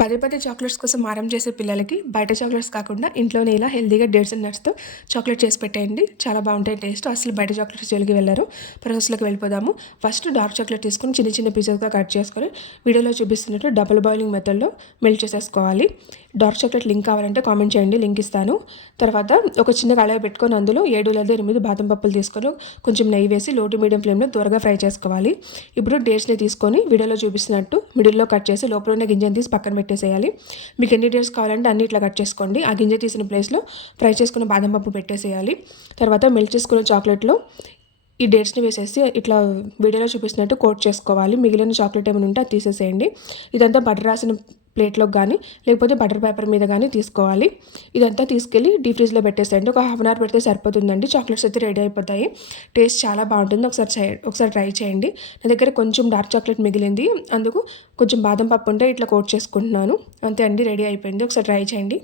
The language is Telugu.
పదే పదే చాక్లెట్స్ కోసం ఆరం చేసే పిల్లలకి బయట చాక్లెట్స్ కాకుండా ఇంట్లోనే ఇలా హెల్తీగా డేట్స్ అండ్ నట్స్తో చాక్లెట్ చేసి పెట్టేయండి. చాలా బాగుంటాయి టేస్ట్. అసలు బయట చాక్లెట్స్ జోలికి వెళ్ళరు. ప్రాసెస్లోకి వెళ్ళిపోదాము. ఫస్ట్ డార్క్ చాక్లెట్ తీసుకొని చిన్న చిన్న పీసెస్గా కట్ చేసుకొని వీడియోలో చూపిస్తున్నట్టు డబుల్ బాయిలింగ్ మెథడ్లో మెల్ట్ చేసేసుకోవాలి. డార్క్ చాక్లెట్ లింక్ కావాలంటే కామెంట్ చేయండి. లింక్ ఇస్తాను. తర్వాత ఒక చిన్న కళాయి పెట్టుకొని అందులో ఏడు లేదా ఎనిమిది బాదం పప్పులు తీసుకొని కొంచెం నెయ్యి వేసి లోటు మీడియం ఫ్లేమ్లో త్వరగా ఫ్రై చేసుకోవాలి. ఇప్పుడు డేట్స్ని తీసుకొని వీడియోలో చూపిస్తున్నట్టు మిడిల్లో కట్ చేసి లోపల ఉన్న గింజను తీసి పక్కన పెట్టేసేయాలి. మీకు ఎన్ని డేట్స్ కావాలంటే అన్ని ఇట్లా కట్ చేసుకోండి. ఆ గింజ తీసిన ప్లేస్లో ఫ్రై చేసుకున్న బాదం పప్పు పెట్టేసేయాలి. తర్వాత మెల్ట్ చేసుకున్న చాక్లెట్లో ఈ డేట్స్ని వేసేసి ఇట్లా వీడియోలో చూపిస్తున్నట్టు కోట్ చేసుకోవాలి. మిగిలిన చాక్లెట్ ఏమైనా ఉంటే అది తీసేసేయండి. ఇదంతా బటర్ రాసిన ప్లేట్లోకి కానీ లేకపోతే బటర్ పేపర్ మీద కానీ తీసుకోవాలి. ఇదంతా తీసుకెళ్ళి డీ ఫ్రీజ్లో పెట్టేసేయండి. ఒక హాఫ్ అన్ అవర్ పెడితే సరిపోతుందండి. చాక్లెట్స్ అయితే రెడీ అయిపోతాయి. టేస్ట్ చాలా బాగుంటుంది. ఒకసారి చే ఒకసారి ట్రై చేయండి. నా దగ్గర కొంచెం డార్క్ చాక్లెట్ మిగిలింది. అందుకు కొంచెం బాదం పప్పు ఉంటే ఇట్లా కోట్ చేసుకుంటున్నాను. అంతే అండి రెడీ అయిపోయింది. ఒకసారి ట్రై చేయండి.